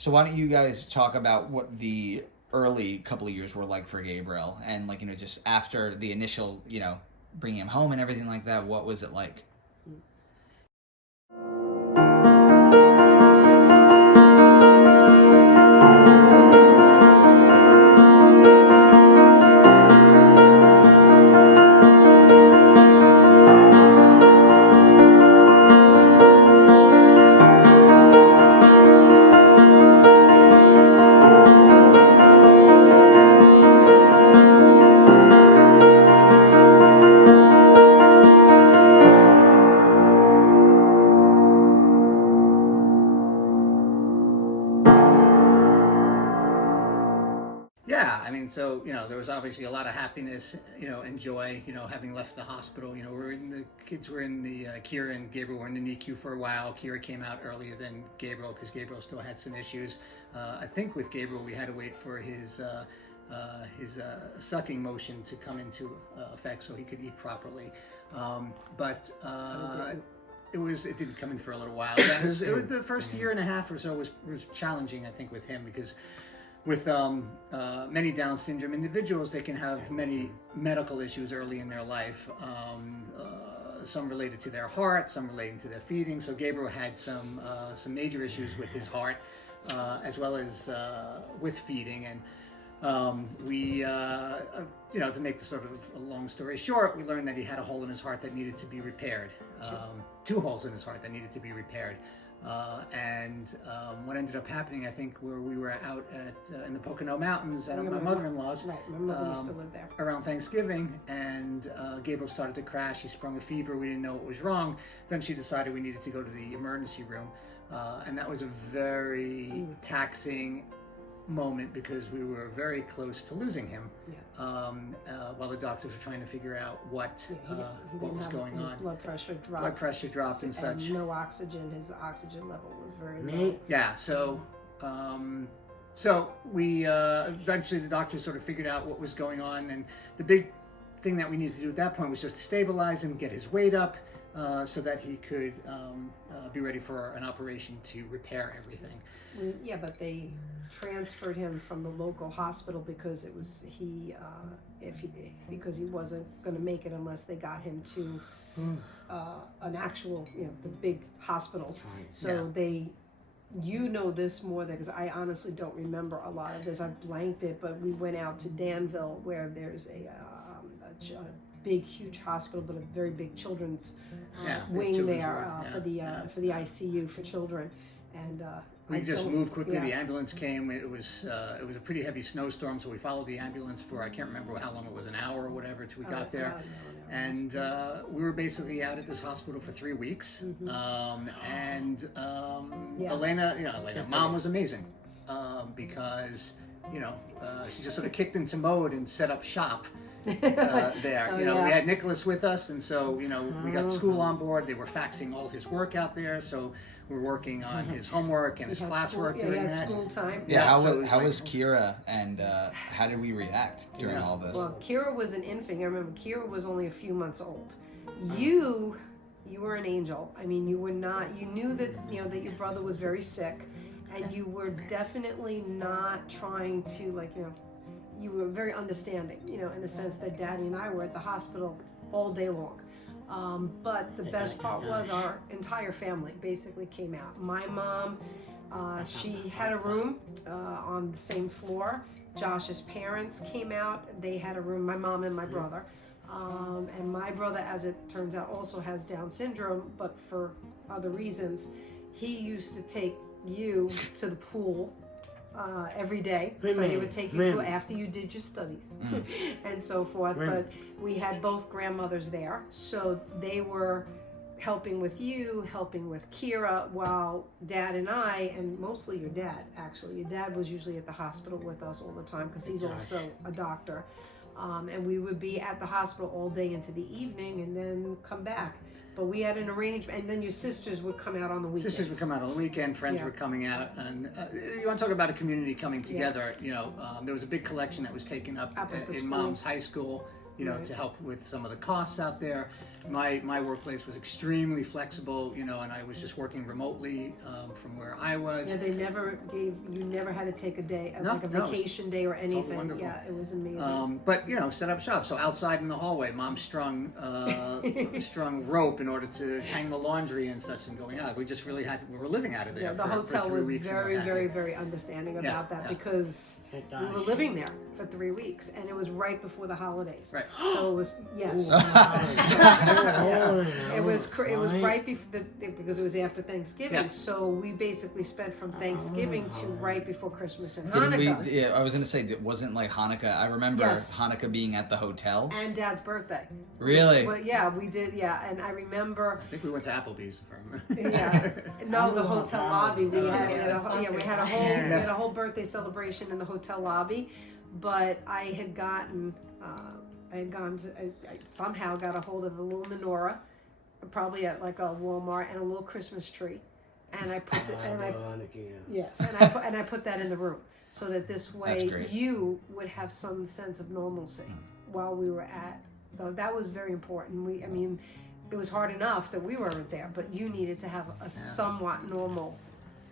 So why don't you guys talk about what the early couple of years were like for Gabriel, and like just after the initial bringing him home and everything like that, what was it like? Yeah, I mean, so there was obviously a lot of happiness, and joy, having left the hospital. The kids were in the Kira and Gabriel were in the NICU for a while. Kira came out earlier than Gabriel because Gabriel still had some issues. I think with Gabriel we had to wait for his sucking motion to come into effect so he could eat properly. But it didn't come in for a little while. It was the first year and a half or so was challenging, I think, with him because with many Down syndrome individuals, they can have many medical issues early in their life. Some related to their heart, some relating to their feeding. So Gabriel had some major issues with his heart, as well as with feeding. And to make the sort of a long story short, we learned that he had a hole in his heart that needed to be repaired. Two holes in his heart that needed to be repaired. What ended up happening, I think, where we were out in the Pocono Mountains at my mother-in-law's, right? My mother used to live there around Thanksgiving, and Gabriel started to crash. He sprung a fever. We didn't know what was wrong. Then she decided we needed to go to the emergency room, and that was a very taxing moment because we were very close to losing him. While the doctors were trying to figure out what was going on. His blood pressure dropped and such. No oxygen. His oxygen level was very low. Yeah. So we eventually the doctors sort of figured out what was going on, and the big thing that we needed to do at that point was just to stabilize him, get his weight up, so that he could be ready for an operation to repair everything. Yeah, but they transferred him from the local hospital because because he wasn't going to make it unless they got him to an actual, the big hospitals. So this more than, because I honestly don't remember a lot of this. I blanked it, but we went out to Danville where there's a big, huge hospital, but a very big children's wing there for the ICU for children. And we just moved quickly. The ambulance came. It was a pretty heavy snowstorm, so we followed the ambulance for, I can't remember how long it was, an hour or whatever, till we got there. And we were basically out at this hospital for 3 weeks. Elena, Mom was amazing because she just sort of kicked into mode and set up shop. There. We had Nicholas with us, and so we got school on board. They were faxing all his work out there, so we were working on his homework and his classwork during that. School time. How was Kira, and how did we react during all this? Well, Kira was an infant. I remember Kira was only a few months old. You were an angel. I mean, you were not. You knew that that your brother was very sick, and you were definitely not trying to you were very understanding, in the sense that Daddy and I were at the hospital all day long. But the best part was our entire family basically came out. My mom, she had a room on the same floor. Josh's parents came out. They had a room, my mom and my brother. And my brother, as it turns out, also has Down syndrome, but for other reasons. He used to take you to the pool every day, so he would take you after you did your studies and so forth. But we had both grandmothers there, so they were helping with you, helping with Kira, while Dad and I, and mostly your dad, actually. Your dad was usually at the hospital with us all the time because he's also a doctor. And we would be at the hospital all day into the evening and then come back. But we had an arrangement, and then your sisters would come out on the weekends. Sisters would come out on the weekend, friends were coming out, and you want to talk about a community coming together. There was a big collection that was taken up in Mom's high school. you know, Right. to help with some of the costs out there. My workplace was extremely flexible, you know, and I was just working remotely from where I was. Yeah, they never you never had to take a day, No, like a no, it was vacation day or anything. wonderful. Yeah, it was amazing. But you know, set up shop. So outside in the hallway, Mom strung rope in order to hang the laundry and such, and going out. We just really we were living out of there. Yeah, the for hotel 3 was weeks and very, what have very, you. very understanding Yeah, about that yeah. because we were living there for 3 weeks, and it was right before the holidays. Right. So it was yes. It was right before because it was after Thanksgiving. Yeah. So we basically spent from Thanksgiving to right before Christmas and Didn't Hanukkah. we? Yeah, I was gonna say it wasn't like Hanukkah. I remember Yes. Hanukkah being at the hotel. And Dad's birthday. Really? But yeah, we did. Yeah, and I remember. I think we went to Applebee's. If I remember. Yeah. No, the hotel lobby. We Oh, had, yeah. we had a whole birthday celebration in the hotel lobby, but I had gotten I somehow got a hold of a little menorah, probably at like a Walmart, and a little Christmas tree, and I put and I put that in the room so that this That's way great. you would have some sense of normalcy while we were at. Though that was very important. I mean, it was hard enough that we weren't there, but you needed to have a somewhat normal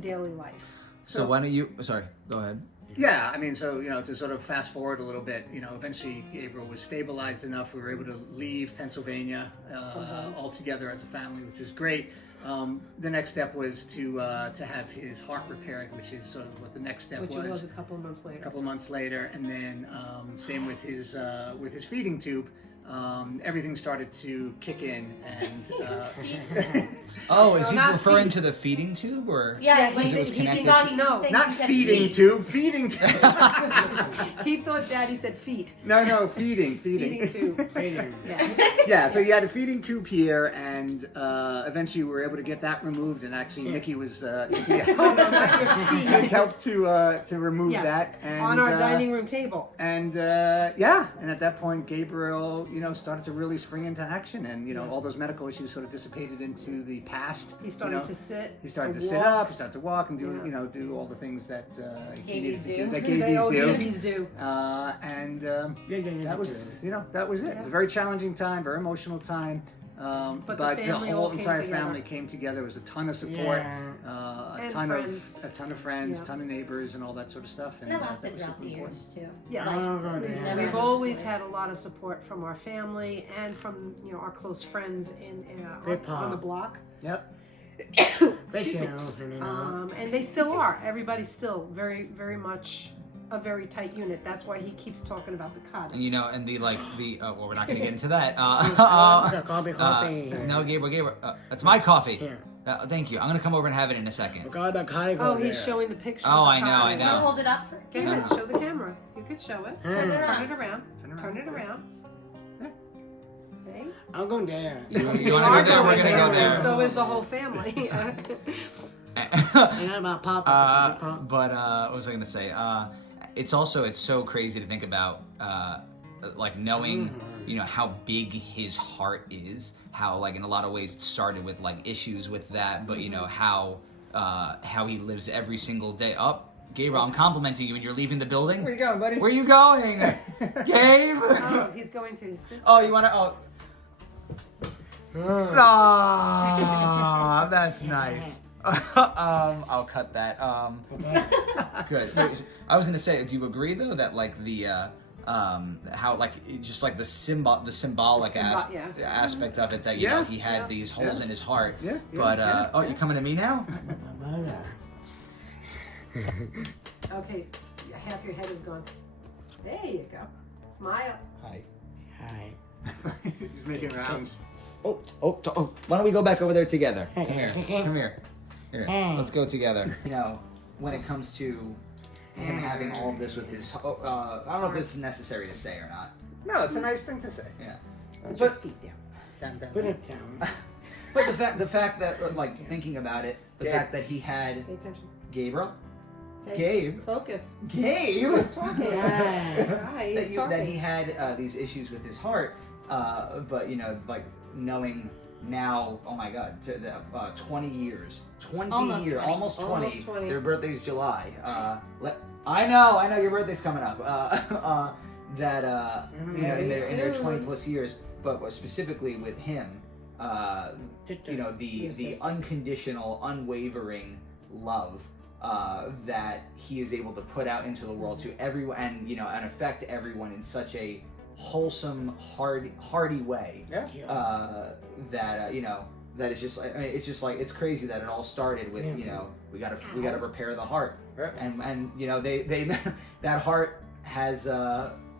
daily life. So why don't you? Sorry, go ahead. Yeah, I mean, so, you know, to sort of fast forward a little bit, you know, eventually Gabriel was stabilized enough. We were able to leave Pennsylvania all together as a family, which was great. The next step was to have his heart repaired, which is sort of what the next step Which was. it was a couple of months later. A couple of months later, and then same with his feeding tube. Everything started to kick in, and Oh, is he not referring feed. to the feeding tube or? Yeah, Because it was connected. No, not feeding tube, feeding tube. he thought Daddy said feet. No, feeding. Feeding tube. Yeah. Yeah, so you had a feeding tube here, and eventually we were able to get that removed. And actually, Nikki was helped to remove Yes, that and, on our dining room table. And and at that point, Gabriel, you know, started to really spring into action, and you know, all those medical issues sort of dissipated into the past. He started to sit. He started to sit walk. up. He started to walk and do, Yeah. you know, do all the things that he Babies needed to do. do. That Babies do. do. That was, you know, that was it. It was a very challenging time, very emotional time. But But the the family whole all came entire together. family came together. There was a ton of support, And a ton friends. of friends, Yeah. a ton of neighbors, and all that sort of stuff. And And that that lasted was throughout super the important. years too. Yes, Never we've had always support. had a lot of support from our family and from our close friends on the block. Yep. Excuse me. And they still are. Everybody's still very, very much a very tight unit. That's why he keeps talking about the cottage. And and well, we're not going to get into that. Coffee. No, Gabriel, that's my coffee. Here. Thank you. I'm going to come over and have it in a second. Oh, he's showing the picture. Oh, of the I know, I cottage. know. Wanna hold it up? Go ahead, show the camera. You could show it. Turn it Turn it around. Turn it around. Okay. I'm going there. You want to You go are there? We're going going to go and there. so is the whole family. And about Papa. But what was I going to say? It's so crazy to think about, like knowing, how big his heart is. How like in a lot of ways it started with like issues with that, but how he lives every single day. Gabriel, I'm complimenting you, and you're leaving the building. Where you going, buddy? Where you going, Gabe? Oh, he's going to his sister. Oh, you want to? Oh. That's nice. I'll cut that. Good. I was gonna say, do you agree though that like the how like just like the symbolic aspect of it that he had these holes in his heart. Yeah. But you coming to me now? Okay, half your head is gone. There you go. Smile. Hi. Hi. He's making rounds. Oh. Why don't we go back over there together? Hey. Come here. Here. Hey. Let's go together. When it comes to him having all of this with his, I don't know if this is necessary to say or not. No, it's a nice thing to say. Yeah. Put your feet down. Put it down. But the fact that like thinking about it, the fact that he had Pay attention. Gabriel, Hey, Gabe, Focus. Gabe, He's talking. Right. He's talking. that he had these issues with his heart, but like knowing now, oh my God, 20 years, 20 Almost years, 20. almost 20. Almost 20. Their birthday's July. I know, your birthday's coming up. that you know, in their soon. 20 plus years, but specifically with him, you know, the unconditional, unwavering love that he is able to put out into the world to everyone, and you know, and affect everyone in such a wholesome, hearty way. That you know, that is just, I mean, it's just like, it's crazy that it all started with, you know, we gotta repair the heart, and you know, they that heart has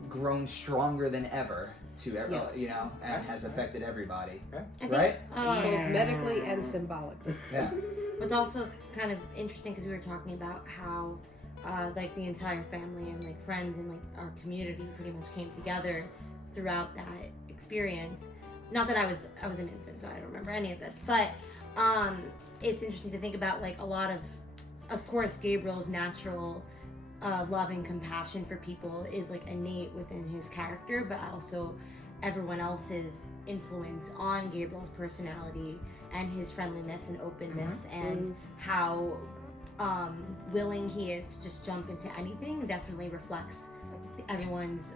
grown stronger than ever to every, you know, and has affected everybody, right? Both medically and symbolically. Yeah. What's also kind of interesting, because we were talking about how like the entire family and like friends and like our community pretty much came together throughout that experience. Not that I was an infant, so I don't remember any of this, but it's interesting to think about, like, a lot of course, Gabriel's natural love and compassion for people is like innate within his character, but also everyone else's influence on Gabriel's personality and his friendliness and openness, and how willing he is to just jump into anything definitely reflects everyone's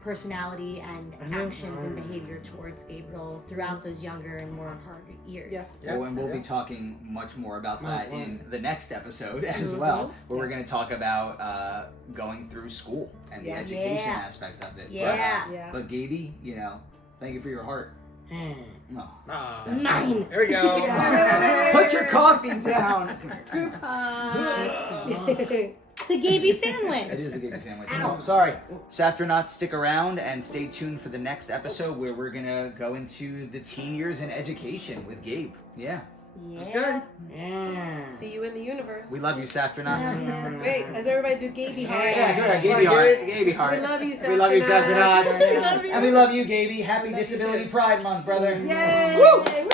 personality and actions and behavior towards Gabriel throughout those younger and more hard years. And we'll be talking much more about that in the next episode as well, where we're going to talk about going through school and the education aspect of it. But Gaby, you know, thank you for your heart. Mine. There we go. Put your coffee down. Group the Gaby sandwich. It is a Gaby sandwich. No, sorry. Saftronauts, stick around and stay tuned for the next episode, where we're going to go into the teen years in education with Gabe. Yeah. Yeah. See you in the universe. We love you, Saftronauts. Wait, as everybody do Gaby heart. Yeah, come on, Gaby heart. Gaby heart. We love you, Saftronauts. We love you, Saftronauts. We love you. And we love you, Gaby. Happy Love you Disability too. Pride Month, brother. Yay! Woo! Woo!